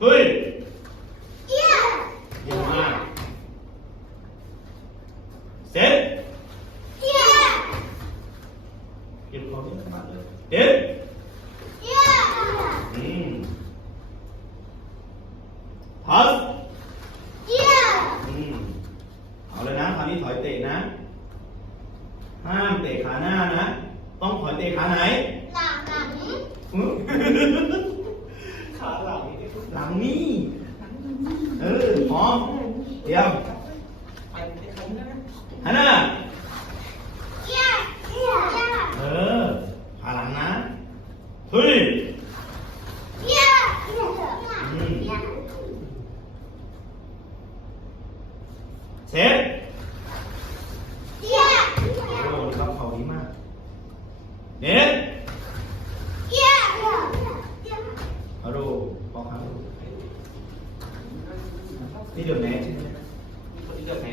เฮ้ยเยี่ยเยี่ยมมากเซ็ตเยี่ยเก็บความเยี่ยมมากเลยเด็ดเยี่ยอืมพัสเยี่ยอืมเอาเลยนะคราวนี้ถอยเตะนะ ห้ามเตะขาหน้านะ ต้องถอยเตะขาไหน หลังหลัง อื้อขาหลัง หลังนี่เออพร้อมเตรียมไปไปทำนะหันหน้าเยี่ยเยี่ยเออขาหลังนะ เฮ้ยเยี่ยอืมเซฟเยี่ยโอ้รับเขาดีมากเน็ต เยี่ย เอาดู บอกค